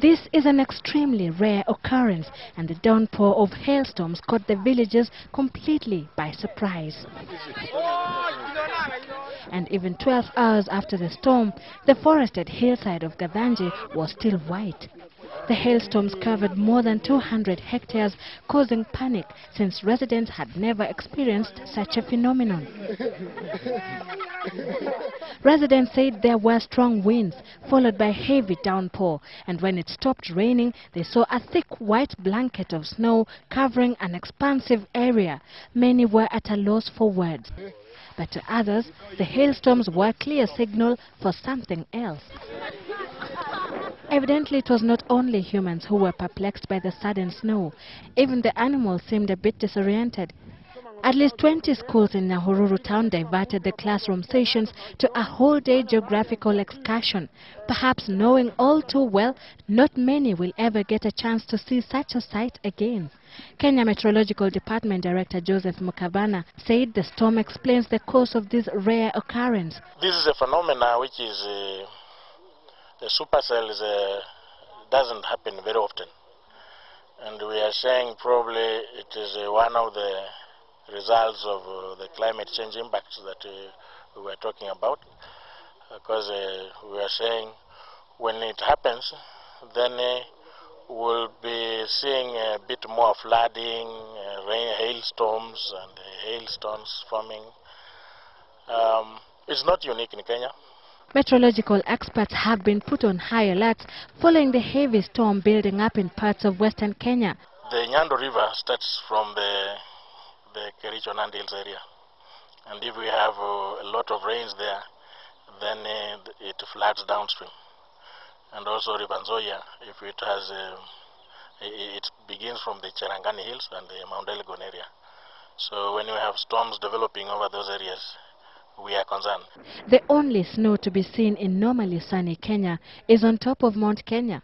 This is an extremely rare occurrence, and the downpour of hailstorms caught the villagers completely by surprise. And even 12 hours after the storm, the forested hillside of Gadanje was still white. The hailstorms covered more than 200 hectares, causing panic since residents had never experienced such a phenomenon. Residents said there were strong winds, followed by heavy downpour, and when it stopped raining, they saw a thick white blanket of snow covering an expansive area. Many were at a loss for words. But to others, the hailstorms were a clear signal for something else. Evidently, it was not only humans who were perplexed by the sudden snow. Even the animals seemed a bit disoriented. At least 20 schools in Nyahururu town diverted the classroom sessions to a whole-day geographical excursion, perhaps knowing all too well not many will ever get a chance to see such a sight again. Kenya Meteorological Department Director Joseph Mukabana said the storm explains the cause of this rare occurrence. This is a phenomenon which is the supercells doesn't happen very often, and we are saying probably it is one of the results of the climate change impacts that we were talking about, because we are saying when it happens, then we'll be seeing a bit more flooding, hailstorms and hailstones forming. It's not unique in Kenya. Meteorological experts have been put on high alert following the heavy storm building up in parts of western Kenya. The Nyando River starts from the Kericho Nandi Hills area, and if we have a lot of rains there, then it floods downstream. And also River Nzoia, if it has, it begins from the Cherangani Hills and the Mount Elgon area. So when we have storms developing over those areas, we are concerned. The only snow to be seen in normally sunny Kenya is on top of Mount Kenya.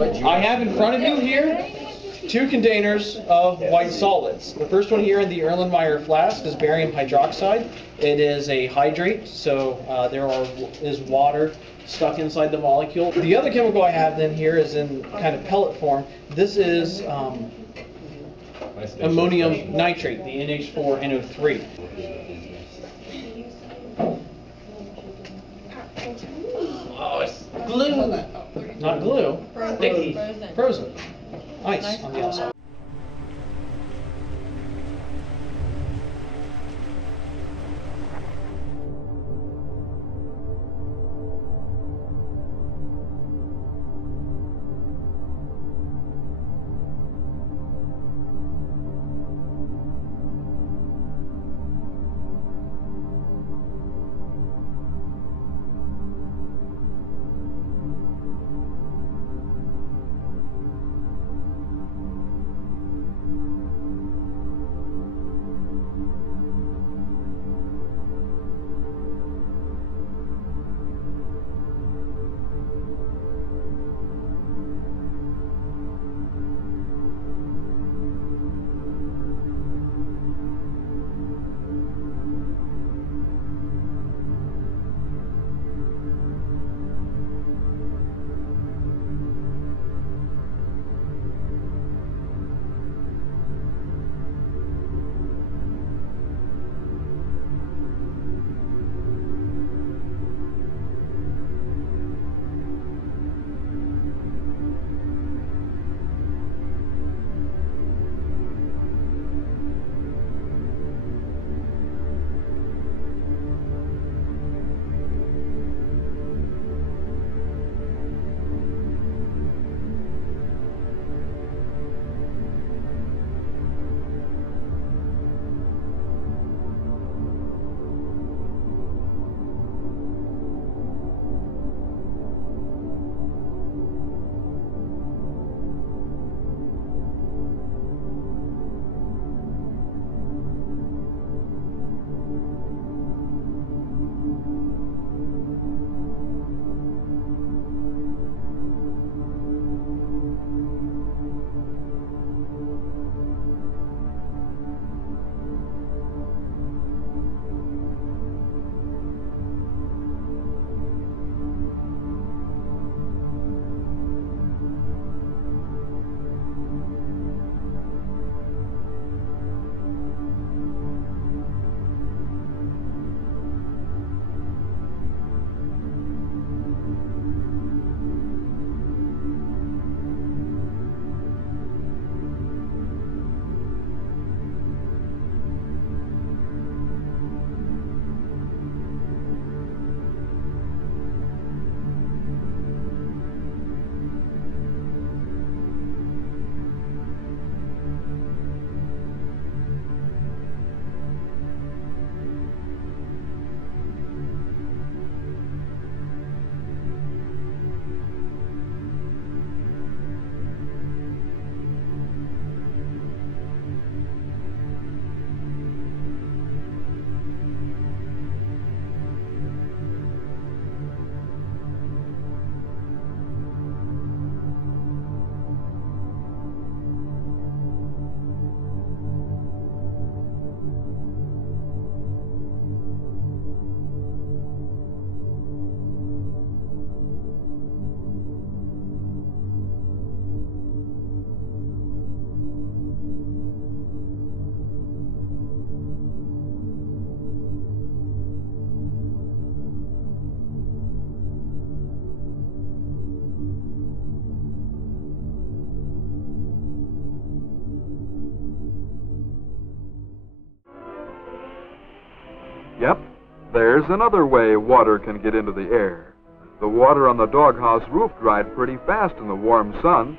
I have in front of you here 2 containers of white solids. The first one here in the Erlenmeyer flask is barium hydroxide. It is a hydrate, so there is water stuck inside the molecule. The other chemical I have then here is in kind of pellet form. This is ammonium nitrate, the NH4NO3. Oh, it's glue. Not glue. Sticky. Frozen. Ice on the outside. Yep, there's another way water can get into the air. The water on the doghouse roof dried pretty fast in the warm sun.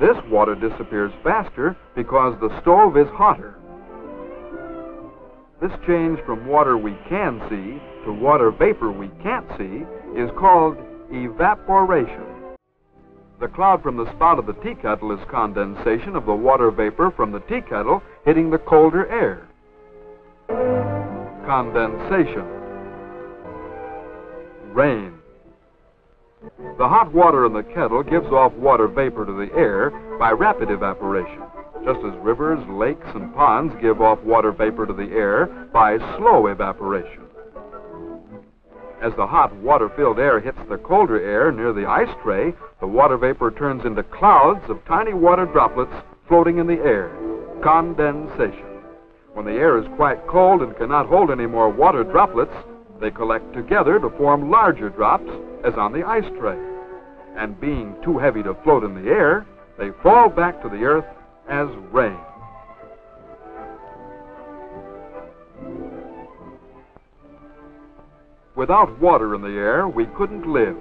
This water disappears faster because the stove is hotter. This change from water we can see to water vapor we can't see is called evaporation. The cloud from the spout of the tea kettle is condensation of the water vapor from the tea kettle hitting the colder air. Condensation. Rain. The hot water in the kettle gives off water vapor to the air by rapid evaporation, just as rivers, lakes, and ponds give off water vapor to the air by slow evaporation. As the hot water-filled air hits the colder air near the ice tray, the water vapor turns into clouds of tiny water droplets floating in the air. Condensation. When the air is quite cold and cannot hold any more water droplets, they collect together to form larger drops, as on the ice tray. And being too heavy to float in the air, they fall back to the earth as rain. Without water in the air, we couldn't live.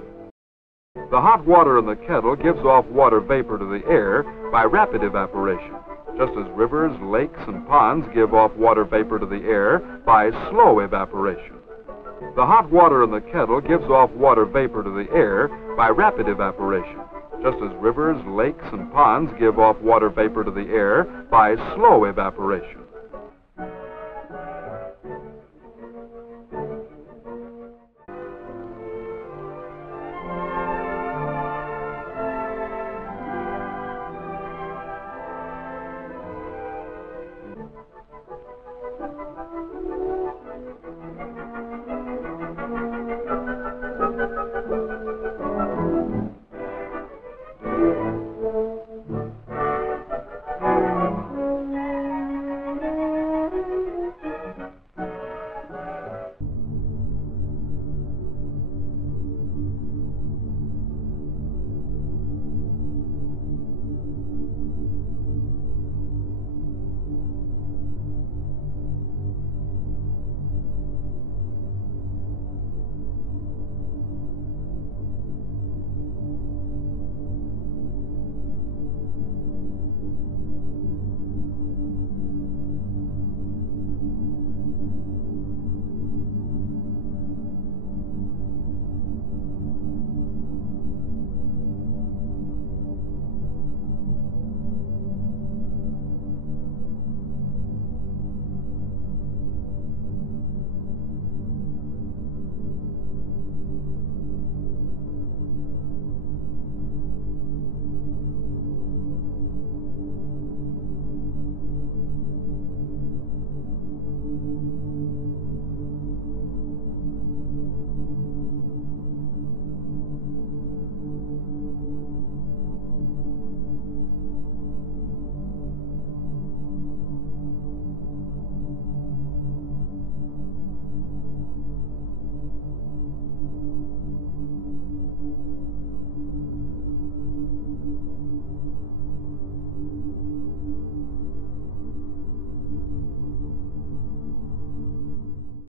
The hot water in the kettle gives off water vapor to the air by rapid evaporation, just as rivers, lakes, and ponds give off water vapor to the air by slow evaporation. The hot water in the kettle gives off water vapor to the air by rapid evaporation, just as rivers, lakes, and ponds give off water vapor to the air by slow evaporation.